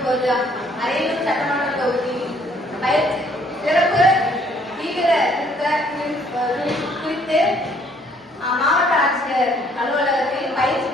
இப்போது அரியலூர் சட்டமன்ற தொகுதி சிறப்பு தீவிர திருத்த குறித்து மாவட்ட ஆட்சியர் அலுவலகத்தில் பயிற்சி